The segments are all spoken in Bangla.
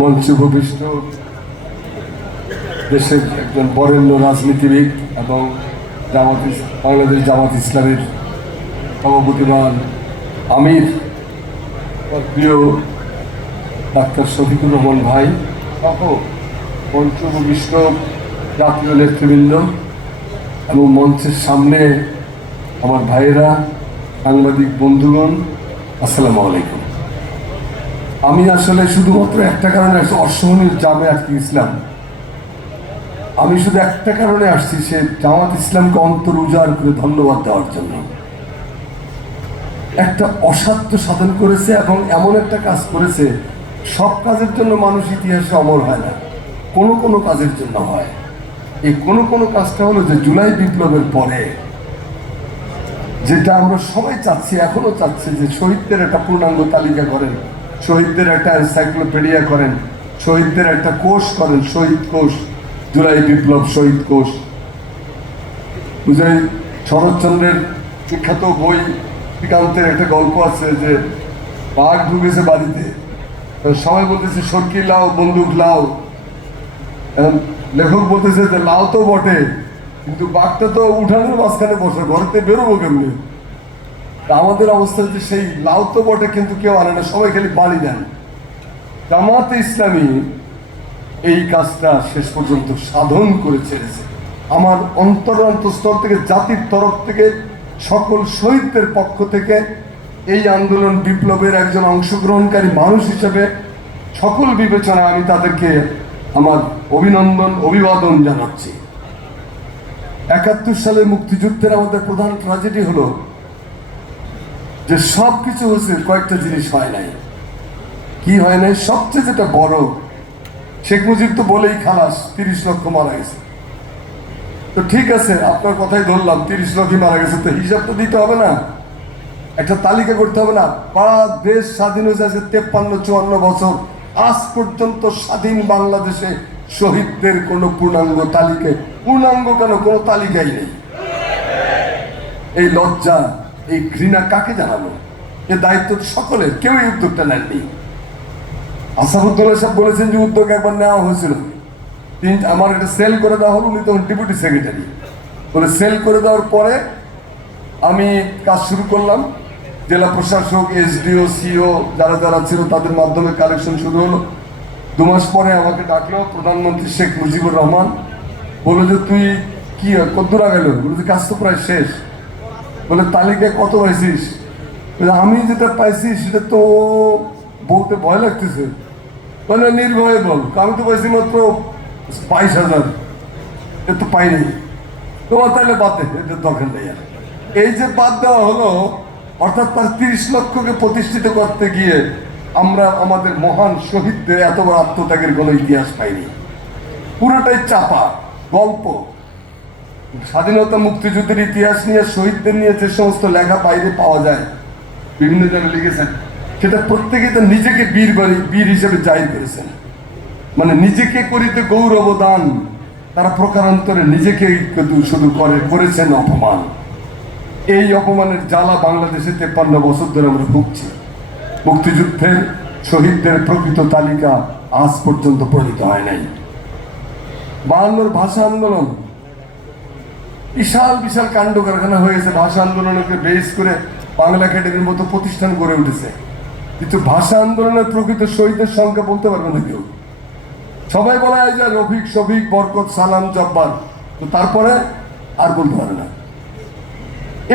মঞ্চে উপবিষ্ট দেশের একজন বরেণ্য রাজনীতিবিদ এবং জামাত বাংলাদেশ জামাত ইসলামের সভাপতিমান আমির প্রিয় ডাক্তার শফিকুর রহমান ভাই সহ উপবিষ্ট জাতীয় নেতৃবৃন্দ এবং মঞ্চের সামনে আমার ভাইয়েরা, সাংবাদিক বন্ধুগণ, আসসালামু আলাইকুম। আমি আসলে শুধুমাত্র একটা কারণে আসছি, অসহনীয় জামে আজকে ইসলাম। আমি শুধু একটা কারণে আসছি, সে জামাত ইসলামকে অন্তর উজাড় করে ধন্যবাদ দেওয়ার জন্য। একটা অসাধ্য সাধন করেছে এবং এমন একটা কাজ করেছে, সব কাজের জন্য মানুষ ইতিহাসে অমর হয় না। কোনো কোনো কাজের জন্য হয়। এই কোনো কোনো কাজটা হলো যে জুলাই বিপ্লবের পরে, যেটা আমরা সবাই চাচ্ছি, এখনও চাচ্ছি যে শহীদদের একটা পূর্ণাঙ্গ তালিকা করেন। শহীদদের একটা এনসাইক্লোপিডিয়া করেন, শহীদদের একটা কোষ করেন, শহীদ কোষ, জুলাই বিপ্লব শহীদ কোষ। বুঝাই শরৎচন্দ্রের বিখ্যাত বই শ্রীকান্তের একটা গল্প আছে যে, বাঘ ঢুকেছে বাড়িতে। সবাই বলতেছে, সরকি লাও, বন্দুক লাও। লেখক বলতেছে যে, লাও তো বটে, কিন্তু বাঘটা তো উঠানের মাঝখানে বসে, ঘরেতে বেরোবো কেমনি? আমাদের অবস্থা যে সেই লাউ তো বটে, কিন্তু কেউ আনে না, সবাই খালি বাড়ি দেন। জামাতে ইসলামী এই কাজটা শেষ পর্যন্ত সাধন করে ছেড়েছে। আমার অন্তর স্তর থেকে, জাতির তরফ থেকে, সকল শহীদদের পক্ষ থেকে এই আন্দোলন বিপ্লবের একজন অংশগ্রহণকারী মানুষ হিসেবে সকল বিবেচনায় আমি তাদেরকে আমার অভিনন্দন, অভিবাদন জানাচ্ছি। একাত্তর সালে মুক্তিযুদ্ধের আমাদের প্রধান ট্রাজেডি হলো যে সব কিছু হয়েছে, কয়েকটা জিনিস হয় নাই। কি হয় নাই? সবচেয়ে যেটা বড়, শেখ মুজিব তো বলেই খালাস, তিরিশ লক্ষ মারা গেছে। তো ঠিক আছে, আপনার কথাই ধরলাম, তিরিশ লক্ষই মারা গেছে, তো হিসাব তো দিতে হবে না। একটা তালিকা করতে হবে না। বা দেশ স্বাধীন হয়েছে আছে তেপ্পান্ন, চুয়ান্ন বছর। আজ পর্যন্ত স্বাধীন বাংলাদেশে শহীদদের কোনো পূর্ণাঙ্গ তালিকায়, পূর্ণাঙ্গ কেন? কোনো তালিকাই নেই। এই লজ্জা এই ঘৃণা কাকে জানাব এ দায়িত্ব সকলের, কেউ এই উদ্যোগটা নেননি। আসাদুদ্দৌলা সাহেব বলেছেন যে উদ্যোগ একবার নেওয়া হয়েছিল। তিন আমার এটা সেল করে দেওয়া হলো, উনি তখন ডেপুটি সেক্রেটারি। বলে সেল করে দেওয়ার পরে আমি কাজ শুরু করলাম। জেলা প্রশাসক, এসডিও, সিও যারা যারা ছিল তাদের মাধ্যমে কালেকশন শুরু হলো। দু মাস পরে আমাকে ডাকলো প্রধানমন্ত্রী শেখ মুজিবুর রহমান। বলল যে, তুই কি কদ্দূর গেল বলে কাজ তো প্রায় শেষ। বলে তালিকায় কত পাইছিস? আমি যেটা পাইছি সেটা তো বলতে ভয় লাগতেছে। বলে নির্ভয়ে বল, আমি তো পাইছি মাত্র বাইশ হাজার। এ তো পাইনি। তোমার তাহলে বাদ এদের দরকার নেই আর। এই যে বাদ দেওয়া হলো, অর্থাৎ তার তিরিশ লক্ষকে প্রতিষ্ঠিত করতে গিয়ে আমরা আমাদের মহান শহীদদের এত বড় আত্মত্যাগের কোনো ইতিহাস পাইনি। পুরোটাই চাপা, গল্প। স্বাধীনতা মুক্তিযুদ্ধের ইতিহাস নিয়ে শহীদদের নিয়ে যে সমস্ত লেখা বাইরে পাওয়া যায়, বিভিন্ন জনে লিখেছেন, সেটা প্রত্যেকে তো নিজেকে বীর বাড়ি বীর হিসেবে জাহির করেছেন। মানে নিজেকে করিতে গৌরব দান তারা প্রকারান্তরে নিজেকে শুধু করে, করেছেন অপমান। এই অপমানের জ্বালা বাংলাদেশে তেপ্পান্ন বছর ধরে আমরা ভুগছি। মুক্তিযুদ্ধের শহীদদের প্রকৃত তালিকা আজ পর্যন্ত প্রণীত হয় নাই। বায়ান্নর ভাষা আন্দোলন বিশাল বিশাল কাণ্ড কারখানা হয়েছে। ভাষা আন্দোলনকে বেস করে বাংলা একাডেমির মতো প্রতিষ্ঠান গড়ে উঠেছে। কিন্তু ভাষা আন্দোলনের প্রকৃত শহীদের সংখ্যা বলতে পারবে না কেউ। সবাই বলা হয় যে রফিক, শফিক, বরকত, সালাম, জব্বার। তো তারপরে আর বলতে পারে না।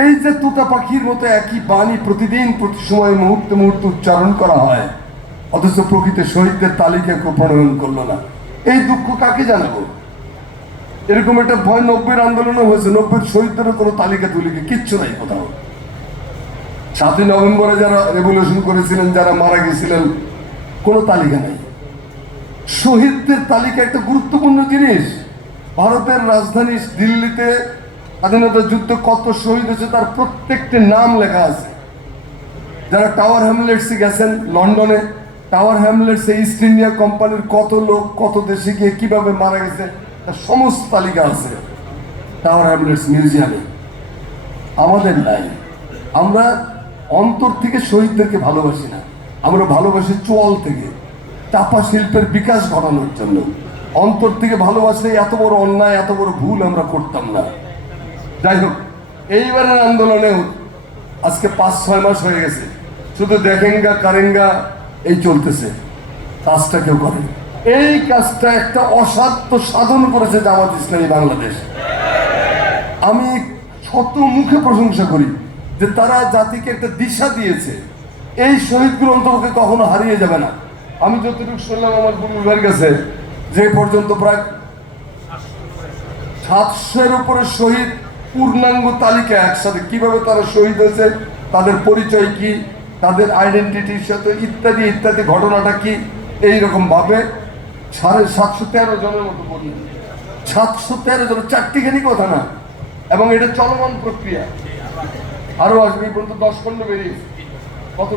এই যে তুতা পাখির মতো একই বাণী প্রতিদিন প্রতি সময় মুহূর্তে মুহূর্তে উচ্চারণ করা হয়, অথচ প্রকৃত শহীদদের তালিকা প্রণয়ন করল না। এই দুঃখ কাকে জানাব? এরকম একটা ভয় নব্বইয়ের আন্দোলনও হয়েছে। নব্বইয়ের শহীদদেরও কোনো তালিকা তুলিকে কিচ্ছু নাই কোথাও। সাতই নভেম্বরে যারা রেভলিউশন করেছিলেন, যারা মারা গেছিলেন, কোনো তালিকা নাই। শহীদদের তালিকা একটা গুরুত্বপূর্ণ জিনিস। ভারতের রাজধানী দিল্লিতে স্বাধীনতা যুদ্ধ কত শহীদ হয়েছে তার প্রত্যেকটি নাম লেখা আছে। যারা টাওয়ার হ্যামলেটসে গেছেন লন্ডনে, টাওয়ার হ্যামলেটসে ইস্ট ইন্ডিয়া কোম্পানির কত লোক, কত দেশে গিয়ে কীভাবে মারা গেছে সমস্ত তালিকা আছে টাওয়ার হ্যামলেটস মিউজিয়ামে আমাদের নাই। আমরা অন্তর থেকে শহীদদেরকে ভালোবাসি না। আমরা ভালোবাসি চোয়াল থেকে। চাপা শিল্পের বিকাশ ঘটানোর জন্য। অন্তর থেকে ভালোবাসলে এত বড় অন্যায়, এত বড় ভুল আমরা করতাম না। যাই হোক, এইবারের আন্দোলনেও আজকে পাঁচ, ছয় মাস হয়ে গেছে। শুধু দেখেঙ্গা, কারেঙ্গা এই চলতেছে। কাজটা কেউ করেন। এই কাজটা একটা অসাধ্য সাধন করেছে জামাত ইসলামী বাংলাদেশ। আমি শত মুখে প্রশংসা করি যে তারা জাতিকে একটা দিশা দিয়েছে। এই শহীদগুলো অন্তপক্ষে কখনো হারিয়ে যাবে না। আমি যতটুকু শুনলাম আমার পূর্বের কাছে, যে পর্যন্ত প্রায় সাতশোর উপরে শহীদ পূর্ণাঙ্গ তালিকা একসাথে কীভাবে তারা শহীদ হয়েছে, তাদের পরিচয় কি, তাদের আইডেন্টিটির সাথে ইত্যাদি ইত্যাদি ঘটনাটা কি, এইরকম ভাবে সাড়ে সাতশো তেরো জনের মতো বলি। সাতশো তেরো জন চারটিখানি কথা না। এবং এটা চলমান প্রক্রিয়া। আরও আসবে এই পর্যন্ত দশ খণ্ড বেরিয়েছে। কত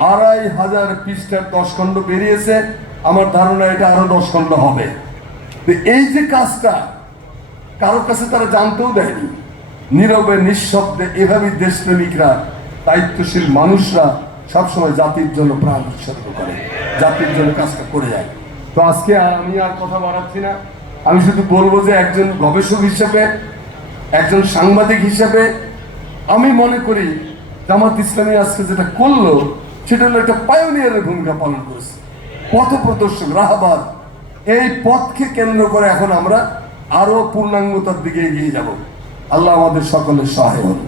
আড়াই হাজার পৃষ্ঠার দশ খণ্ড বেরিয়েছে। আমার ধারণা এটা আরও দশ খণ্ড হবে। এই যে কাজটা, কারোর কাছে তারা জানতেও দেয়নি। নীরবে, নিঃশব্দে এভাবেই দেশপ্রেমিকরা, দায়িত্বশীল মানুষরা সবসময় জাতির জন্য প্রাণ উৎসর্গ করে। জাতির জন্য কাজটা করে যায়। তো আজকে আমি আর কথা বাড়াচ্ছি না। আমি শুধু বলব যে একজন গবেষক হিসেবে, একজন সাংবাদিক হিসেবে আমি মনে করি জামাত ইসলামী আজকে যেটা করল, সেটা হলো একটা পায়োনিয়ারের ভূমিকা পালন করেছে। পথ প্রদর্শক রাহাবাদ, এই পথকে কেন্দ্র করে এখন আমরা আরও পূর্ণাঙ্গতার দিকে এগিয়ে যাব। আল্লাহ আমাদের সকলের সহায় হন